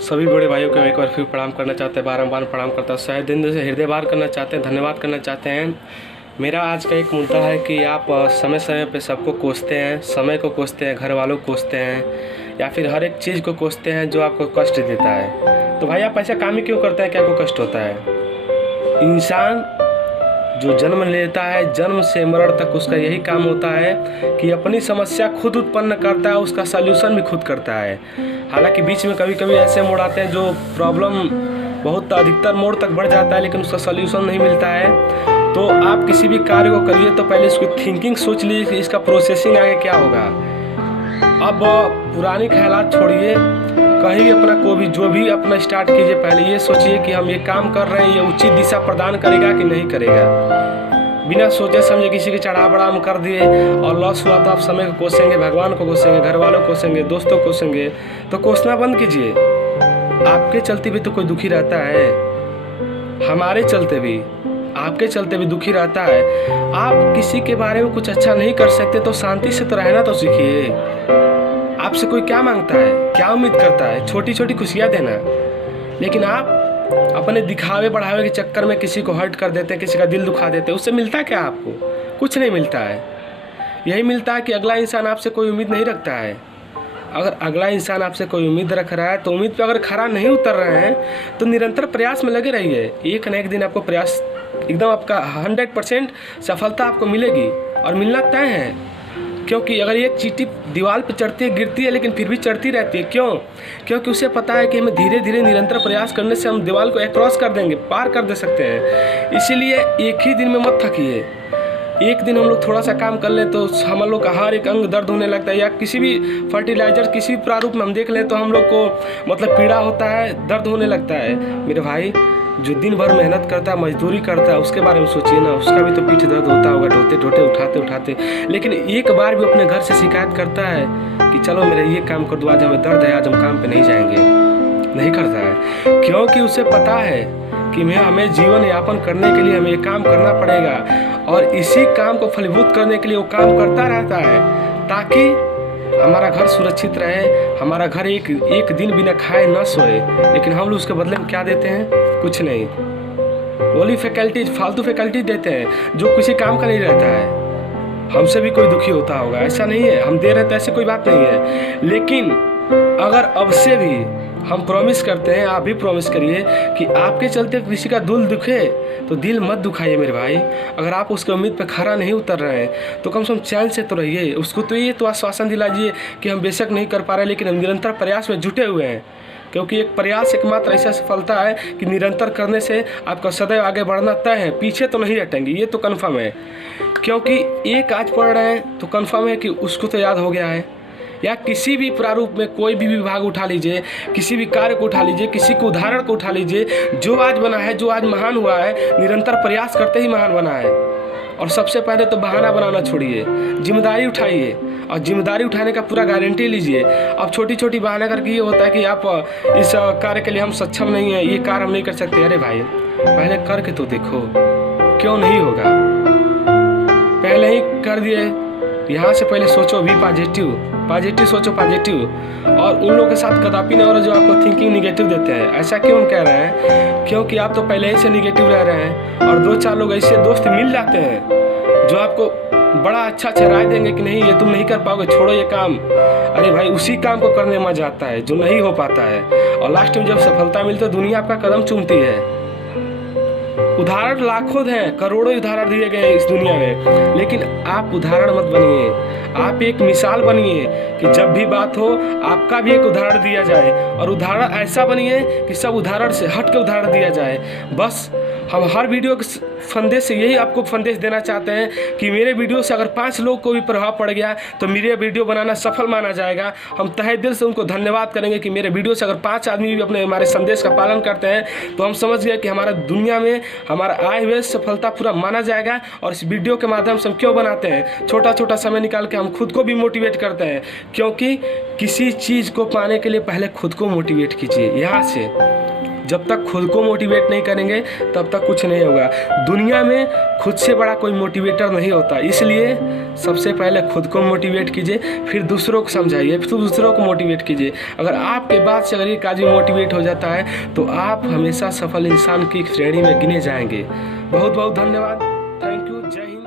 सभी बड़े भाइयों को एक बार फिर प्रणाम करना चाहते हैं, बारंबार प्रणाम करता हूँ। शायद दिन से हृदयवार करना चाहते हैं, धन्यवाद करना चाहते हैं। मेरा आज का एक मुद्दा है कि आप समय समय पे सबको कोसते हैं, समय को कोसते हैं, घर वालों को कोसते हैं, या फिर हर एक चीज़ को कोसते हैं जो आपको कष्ट देता है। तो भाई आप ऐसा काम ही क्यों करते हैं, क्या आपको कष्ट होता है? इंसान जो जन्म लेता है, जन्म से मरण तक उसका यही काम होता है कि अपनी समस्या खुद उत्पन्न करता है, उसका सल्यूशन भी खुद करता है। हालांकि बीच में कभी कभी ऐसे मोड़ आते हैं जो प्रॉब्लम बहुत अधिकतर मोड़ तक बढ़ जाता है, लेकिन उसका सल्यूशन नहीं मिलता है। तो आप किसी भी कार्य को करिए तो पहले इसकी थिंकिंग सोच लीजिए कि इसका प्रोसेसिंग आगे क्या होगा। अब पुरानी ख्यालात छोड़िए, कहीं भी अपना को भी जो भी अपना स्टार्ट कीजिए, पहले ये सोचिए कि हम ये काम कर रहे हैं, ये उचित दिशा प्रदान करेगा कि नहीं करेगा। बिना सोचे समझे किसी के चढ़ा बढ़ा कर दिए और लॉस हुआ तो आप समय को कोसेंगे, भगवान को कोसेंगे, घर वालों को कोसेंगे, दोस्तों को कोसेंगे। तो कोसना बंद कीजिए। आपके चलते भी तो कोई दुखी रहता है, हमारे चलते भी, आपके चलते भी दुखी रहता है। आप किसी के बारे में कुछ अच्छा नहीं कर सकते तो शांति से तो रहना तो सीखिए। आपसे कोई क्या मांगता है, क्या उम्मीद करता है? छोटी छोटी खुशियाँ देना। लेकिन आप अपने दिखावे बढ़ावे के चक्कर में किसी को हर्ट कर देते हैं, किसी का दिल दुखा देते हैं। उससे मिलता क्या आपको? कुछ नहीं मिलता है। यही मिलता है कि अगला इंसान आपसे कोई उम्मीद नहीं रखता है। अगर अगला इंसान आपसे कोई उम्मीद रख रहा है तो उम्मीद पे अगर खरा नहीं उतर रहे हैं तो निरंतर प्रयास में लगे रहिए। एक न एक दिन आपको प्रयास एकदम आपका 100% सफलता आपको मिलेगी और मिलना तय है। क्योंकि अगर एक चींटी दीवार पे चढ़ती है, गिरती है, लेकिन फिर भी चढ़ती रहती है। क्यों? क्योंकि उसे पता है कि हमें धीरे धीरे निरंतर प्रयास करने से हम दीवार को क्रॉस कर देंगे, पार कर दे सकते हैं। इसीलिए एक ही दिन में मत थकिए। एक दिन हम लोग थोड़ा सा काम कर लें तो हम लोग का हर एक अंग दर्द होने लगता है, या किसी भी फर्टिलाइजर किसी भी प्रारूप में हम देख लें तो हम लोग को मतलब पीड़ा होता है, दर्द होने लगता है। मेरे भाई, जो दिन भर मेहनत करता है, मजदूरी करता है, उसके बारे में सोचिए ना। उसका भी तो पीठ दर्द होता होगा, ढोते ढोते उठाते उठाते। लेकिन एक बार भी अपने घर से शिकायत करता है कि चलो मेरा ये काम कर दो, आज हमें दर्द है, आज हम काम पे नहीं जाएंगे? नहीं करता है। क्योंकि उसे पता है कि हमें जीवन यापन करने के लिए हमें ये काम करना पड़ेगा, और इसी काम को फलीभूत करने के लिए वो काम करता रहता है ताकि हमारा घर सुरक्षित रहे, हमारा घर एक दिन बिना खाए न सोए। लेकिन हम लोग उसके बदले में क्या देते हैं? कुछ नहीं। ओनली फैकल्टीज, फालतू फैकल्टीज देते हैं जो किसी काम का नहीं रहता है। हमसे भी कोई दुखी होता होगा, ऐसा नहीं है। हम दे रहे तो ऐसी कोई बात नहीं है। लेकिन अगर अब से भी हम प्रॉमिस करते हैं, आप भी प्रॉमिस करिए कि आपके चलते किसी का दिल दुखे तो दिल मत दुखाइए मेरे भाई। अगर आप उसके उम्मीद पे खरा नहीं उतर रहे हैं तो कम से कम चैन से तो रहिए। उसको तो ये तो आश्वासन दिलाइए कि हम बेशक नहीं कर पा रहे, लेकिन हम निरंतर प्रयास में जुटे हुए हैं। क्योंकि एक प्रयास एकमात्र ऐसा सफलता है कि निरंतर करने से आपका सदैव आगे बढ़ना तय है। पीछे तो नहीं हटेंगे, ये तो कन्फर्म है। क्योंकि एक आज पढ़ रहे हैं तो कन्फर्म है कि उसको तो याद हो गया है। या किसी भी प्रारूप में कोई भी विभाग उठा लीजिए, किसी भी कार्य को उठा लीजिए, किसी को उदाहरण को उठा लीजिए, जो आज बना है, जो आज महान हुआ है, निरंतर प्रयास करते ही महान बना है। और सबसे पहले तो बहाना बनाना छोड़िए, जिम्मेदारी उठाइए, और जिम्मेदारी उठाने का पूरा गारंटी लीजिए। अब छोटी छोटी बहाना करके ये होता है कि आप इस कार्य के लिए हम सक्षम नहीं हैं, ये कार्य हम नहीं कर सकते। अरे भाई, पहले करके तो देखो, क्यों नहीं होगा? पहले ही कर दिए। यहाँ से पहले सोचो भी पॉजिटिव सोचो, पॉजिटिव। और उन लोगों के साथ कदापि नहीं हो रहा जो आपको थिंकिंग निगेटिव देते हैं। ऐसा क्यों हम कह रहे हैं? क्योंकि आप तो पहले ही से निगेटिव रह रहे हैं, और 2-4 लोग ऐसे दोस्त मिल जाते हैं जो आपको बड़ा अच्छा राय देंगे कि नहीं, ये तुम नहीं कर पाओगे, छोड़ो ये काम। अरे भाई, उसी काम को करने में मजा आता है जो नहीं हो पाता है, और लास्ट में जब सफलता मिलती है दुनिया आपका कदम चूमती है। उदाहरण लाखों हैं, करोड़ों उदाहरण दिए गए हैं इस दुनिया में, लेकिन आप उदाहरण मत बनिए। आप एक मिसाल बनिए कि जब भी बात हो आपका भी एक उदाहरण दिया जाए, और उदाहरण ऐसा बनिए कि सब उदाहरण से हट के उदाहरण दिया जाए। बस हम हर वीडियो के संदेश से यही आपको संदेश देना चाहते हैं कि मेरे वीडियो से अगर 5 लोग को भी प्रभाव पड़ गया तो मेरे वीडियो बनाना सफल माना जाएगा। हम तहे दिल से उनको धन्यवाद करेंगे कि मेरे वीडियो से अगर 5 आदमी भी अपने हमारे संदेश का पालन करते हैं तो हम समझ गए कि हमारा दुनिया में हमारा आए हुए सफलता पूरा माना जाएगा। और इस वीडियो के माध्यम से हम क्यों बनाते हैं? छोटा छोटा समय निकाल के हम खुद को भी मोटिवेट करते हैं, क्योंकि किसी चीज़ को पाने के लिए पहले खुद को मोटिवेट कीजिए। यहाँ से जब तक खुद को मोटिवेट नहीं करेंगे तब तक कुछ नहीं होगा। दुनिया में खुद से बड़ा कोई मोटिवेटर नहीं होता, इसलिए सबसे पहले खुद को मोटिवेट कीजिए, फिर दूसरों को समझाइए, फिर दूसरों को मोटिवेट कीजिए। अगर आपके बात से अगर एक आदमी मोटिवेट हो जाता है तो आप हमेशा सफल इंसान की श्रेणी में गिने जाएंगे। बहुत बहुत धन्यवाद। Thank you. जय हिंद।